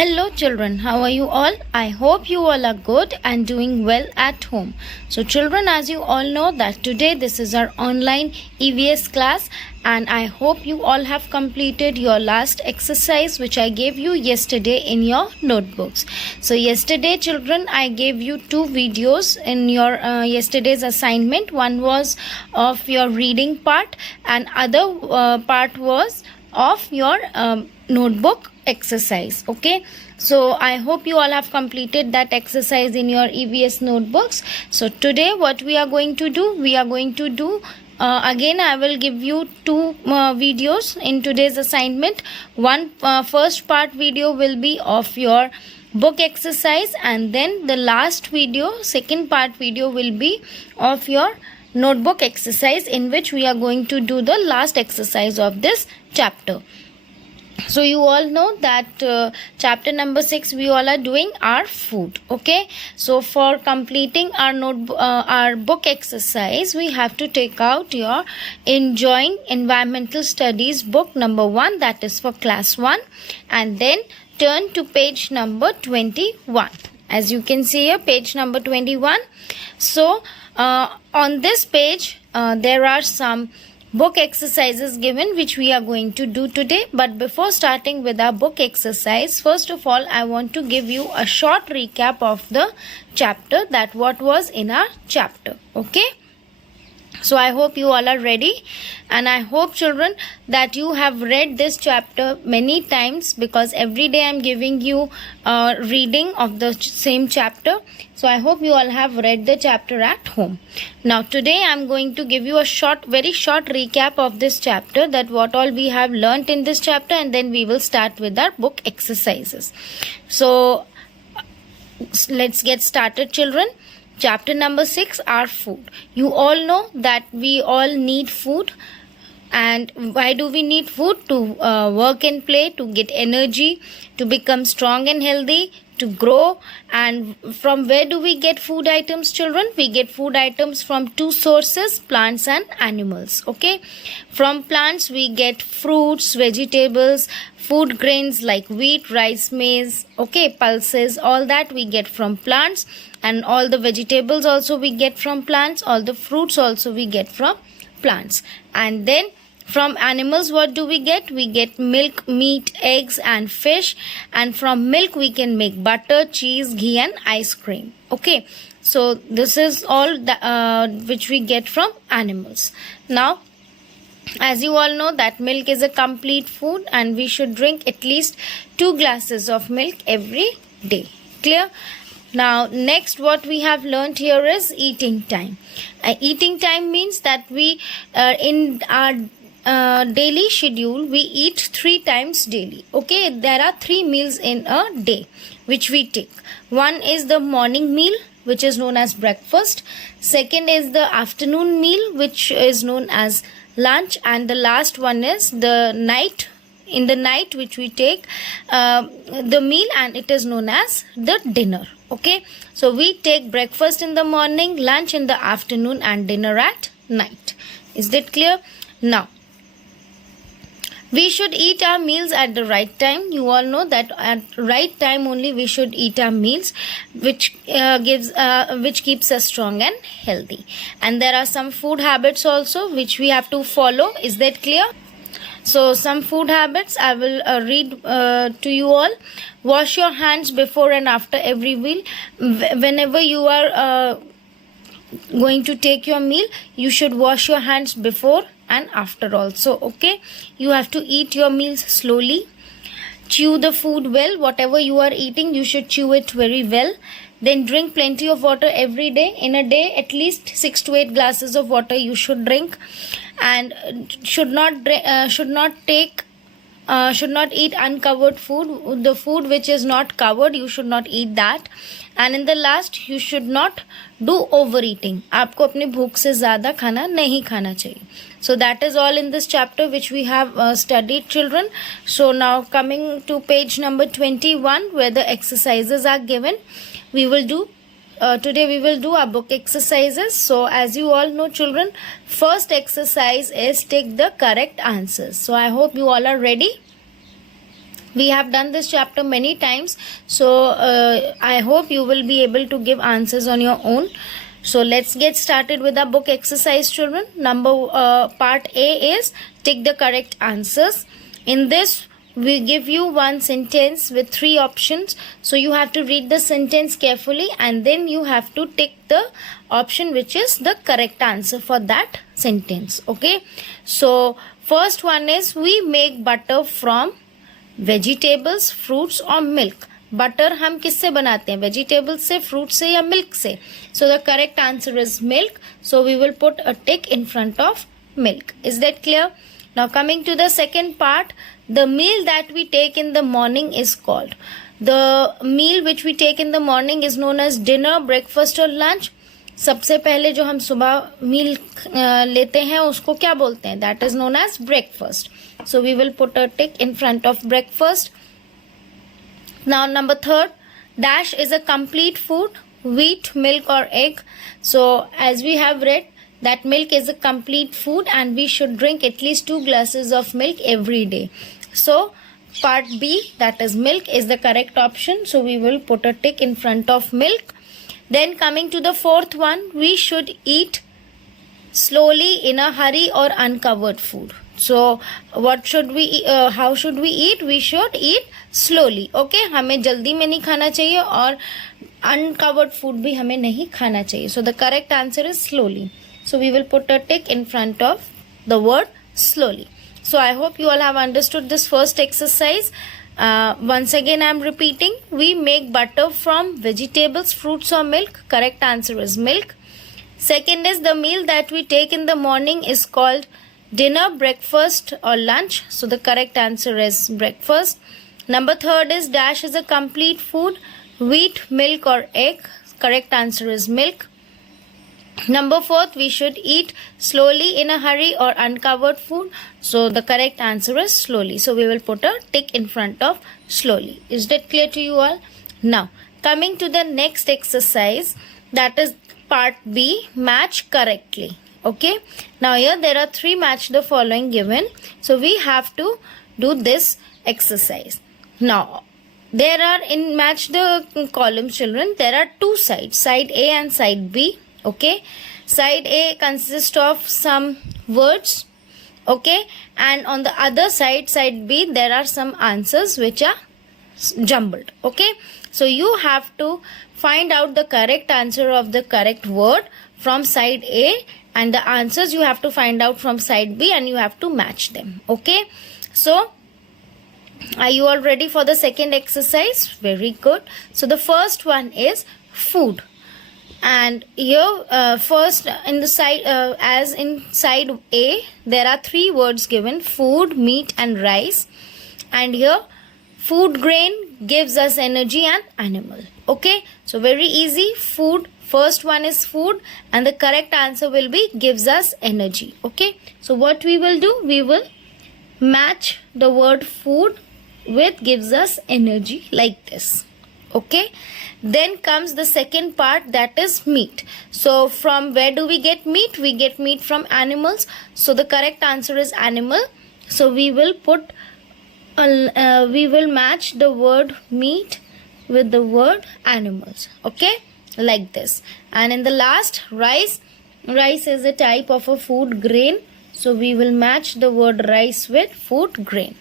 Hello children, how are you all? I hope you all are good and doing well at home. So children, as you all know that today this is our online EVS class and I hope you all have completed your last exercise which I gave you yesterday in your notebooks. So yesterday children, I gave you two videos in your yesterday's assignment. One was of your reading part and other part was of your notebook exercise. Okay, so I hope you all have completed that exercise in your EVS notebooks. So today what we are going to do, again I will give you two videos in today's assignment. One first part video will be of your book exercise and then the last video, second part video will be of your notebook exercise, in which we are going to do the last exercise of this chapter. So you all know that chapter number 6 we all are doing our food. Okay, so for completing our book exercise, we have to take out your Enjoying Environmental Studies book number 1, that is for class 1, and then turn to page number 21. As you can see here, page number 21. So on this page there are some book exercises given which we are going to do today. But before starting with our book exercise, first of all I want to give you a short recap of the chapter, that what was in our chapter. Okay, so I hope you all are ready, and I hope children that you have read this chapter many times, because every day I am giving you reading of the same chapter. So I hope you all have read the chapter at home. Now today I am going to give you a very short recap of this chapter, that what all we have learnt in this chapter, and then we will start with our book exercises. So let's get started children. Chapter number 6, our food. You all know that we all need food. And why do we need food? To work and play, to get energy, to become strong and healthy, to grow. And from where do we get food items children? We get food items from two sources, plants and animals. Okay, from plants we get fruits, vegetables, food grains like wheat, rice, maize, okay, pulses, all that we get from plants. And all the vegetables also we get from plants, all the fruits also we get from plants. And then from animals what do we get? We get milk, meat, eggs and fish. And from milk we can make butter, cheese, ghee and ice cream. Okay, so this is all which we get from animals. Now as you all know that milk is a complete food and we should drink at least 2 glasses of milk every day. Clear? Now next what we have learnt here is eating time. Eating time means that we in our daily schedule we eat 3 times daily. Okay, there are 3 meals in a day which we take. One is the morning meal, which is known as breakfast. Second is the afternoon meal, which is known as lunch, and the last one is the night. In the night which we take the meal, and it is known as the dinner. Okay, so we take breakfast in the morning, lunch in the afternoon and dinner at night. Is that clear? Now we should eat our meals at the right time. You all know that at right time only we should eat our meals, which keeps us strong and healthy. And there are some food habits also which we have to follow. Is that clear? So some food habits I will read to you all. Wash your hands before and after every meal. Whenever you are going to take your meal, you should wash your hands before and after also. Okay, you have to eat your meals slowly. Chew the food well. Whatever you are eating, you should chew it very well. Then drink plenty of water every day. In a day, at least 6 to 8 glasses of water you should drink. And should not eat uncovered food. The food which is not covered, you should not eat that. And in the last, you should not do overeating. आपको अपनी भूख से ज़्यादा खाना नहीं खाना चाहिए. So that is all in this chapter which we have studied children. So now coming to page number 21 where the exercises are given, we will do today we will do our book exercises. So as you all know children, first exercise is take the correct answers. So I hope you all are ready. We have done this chapter many times, so I hope you will be able to give answers on your own. So let's get started with our book exercise, children. Part A is tick the correct answers. In this, we give you one sentence with 3 options. So you have to read the sentence carefully and then you have to tick the option which is the correct answer for that sentence. Okay. So first one is, we make butter from vegetables, fruits और milk. Butter हम किससे बनाते हैं? Vegetables से, fruit से या milk से? So the correct answer is milk. So we will put a tick in front of milk. Is that clear? Now coming to the second part, the meal that we take in the morning is called. The meal which we take in the morning is known as dinner, breakfast और lunch. सबसे पहले जो हम सुबह मील लेते हैं उसको क्या बोलते हैं? That is known as breakfast. So we will put a tick in front of breakfast. Now number 3, dash is a complete food, wheat, milk or egg. So as we have read that milk is a complete food and we should drink at least 2 glasses of milk every day. So part B, that is milk, is the correct option. So we will put a tick in front of milk. Then coming to the fourth one, we should eat slowly in a hurry or uncovered food. So what should we how should we eat? We should eat slowly. Okay, हमें जल्दी में नहीं खाना चाहिए और uncovered food भी हमें नहीं खाना चाहिए. So the correct answer is slowly. So we will put a tick in front of the word slowly. So I hope you all have understood this first exercise. Once again I am repeating, we make butter from vegetables, fruits or milk. Correct answer is milk. Second is, the meal that we take in the morning is called dinner, breakfast or lunch. So the correct answer is breakfast. Number 3 is, dash is a complete food, wheat, milk or egg. Correct answer is milk. Number 4, we should eat slowly in a hurry or uncovered food. So the correct answer is slowly. So we will put a tick in front of slowly. Is that clear to you all? Now coming to the next exercise, that is part B, match correctly. Okay, now here there are 3 match the following given. So we have to do this exercise. Now there are, in match the columns, children, there are 2 sides, side A and side B. Okay, side A consists of some words. Okay, and on the other side, side B, there are some answers which are jumbled. Okay, so you have to find out the correct answer of the correct word from side A, and the answers you have to find out from side B and you have to match them. Okay, so are you all ready for the second exercise? Very good. So the first one is food, and here first in the side, as in side A, there are 3 words given: food, meat and rice. And here food grain gives us energy and animal. Okay, so very easy. Food, first one is food and the correct answer will be gives us energy. Okay, so what we will do, we will match the word food with gives us energy like this. Okay, then comes the second part, that is meat. So from where do we get meat? We get meat from animals. So the correct answer is animal. So we will put we will match the word meat with the word animals. Okay, like this. And in the last, rice. Rice is a type of a food grain. So we will match the word rice with food grain.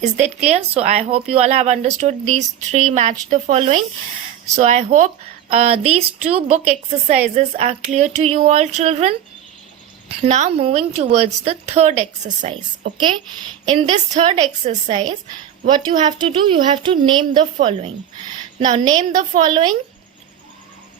Is that clear? So I hope you all have understood these 3 match the following. So I hope these 2 book exercises are clear to you all, children. Now moving towards the third exercise. Okay, in this third exercise, what you have to do, you have to name the following. Now name the following.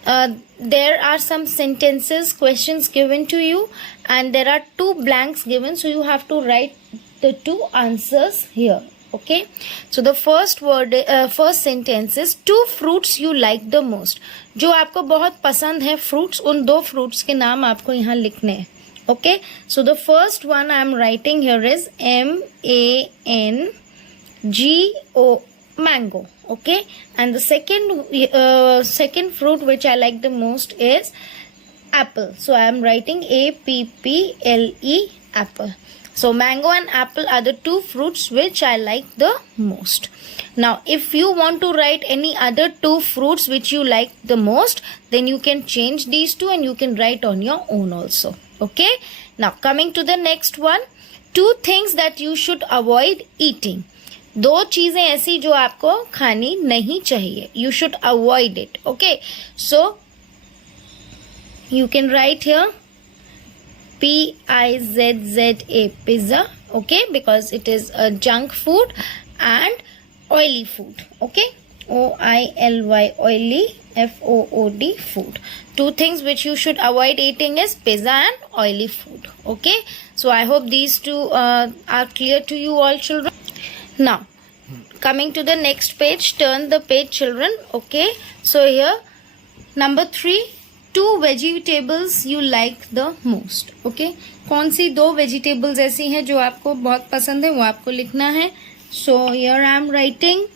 There are some sentences, questions given to you, and there are 2 blanks given, so you have to write the 2 answers here. Okay, so the first word, first sentence is, 2 fruits you like the most. जो आपको बहुत पसंद है fruits, उन 2 fruits के नाम आपको यहाँ लिखने हैं. Okay, so the first one I am writing here is MANGO, mango. Okay, and the second fruit which I like the most is apple. So I am writing APPLE, apple. So mango and apple are the two fruits which I like the most. Now if you want to write any other two fruits which you like the most, then you can change these two and you can write on your own also. Okay. Now coming to the next one, two things that you should avoid eating. दो चीजें ऐसी जो आपको खानी नहीं चाहिए. You should avoid it. Okay. So you can write here Pizza, pizza, okay, because it is a junk food and oily food, okay, oily, oily, food, food. Two things which you should avoid eating is pizza and oily food, okay. So I hope these two are clear to you all, children. Now coming to the next page, turn the page, children, okay. So here number 3, two vegetables you like the most, okay. कौन सी दो vegetables ऐसी हैं जो आपको बहुत पसंद है, वो आपको लिखना है. So here I am writing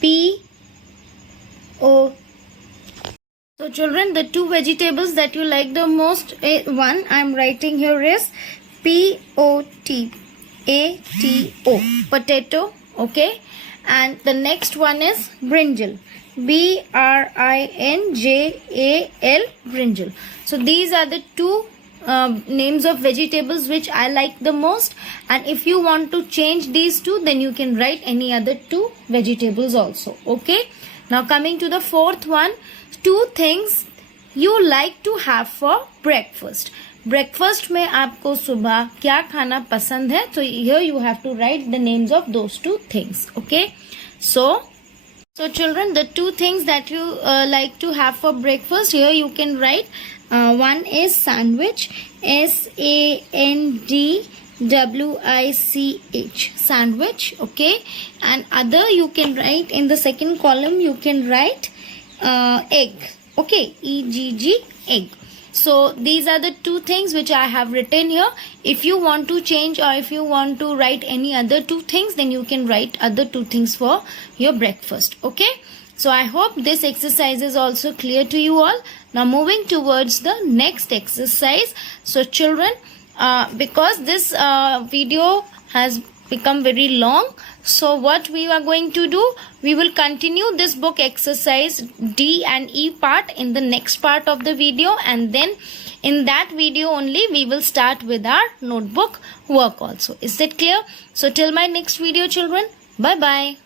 P-O. So children, the two vegetables that you like the most, one I am writing here is P-O-T-A-T-O, potato, okay. And the next one is brinjal, B-R-I-N-J-A-L, brinjal. So these are the two names of vegetables which I like the most, and if you want to change these two, then you can write any other two vegetables also, okay. Now coming to the fourth one, two things you like to have for breakfast. Breakfast में आपको सुबह क्या खाना पसंद है, तो here you have to write the names of those two things, okay. So children, the two things that you like to have for breakfast, here you can write one is sandwich, S-A-N-D-W-I-C-H, sandwich, okay. And other you can write in the second column, you can write egg, okay, E-G-G, egg. So these are the two things which I have written here. If you want to change or if you want to write any other two things, then you can write other two things for your breakfast, okay. So I hope this exercise is also clear to you all. Now moving towards the next exercise. So children, because this video has become very long, so what we are going to do, we will continue this book exercise D and E part in the next part of the video, and then in that video only we will start with our notebook work also. Is that clear? So till my next video, children, bye bye.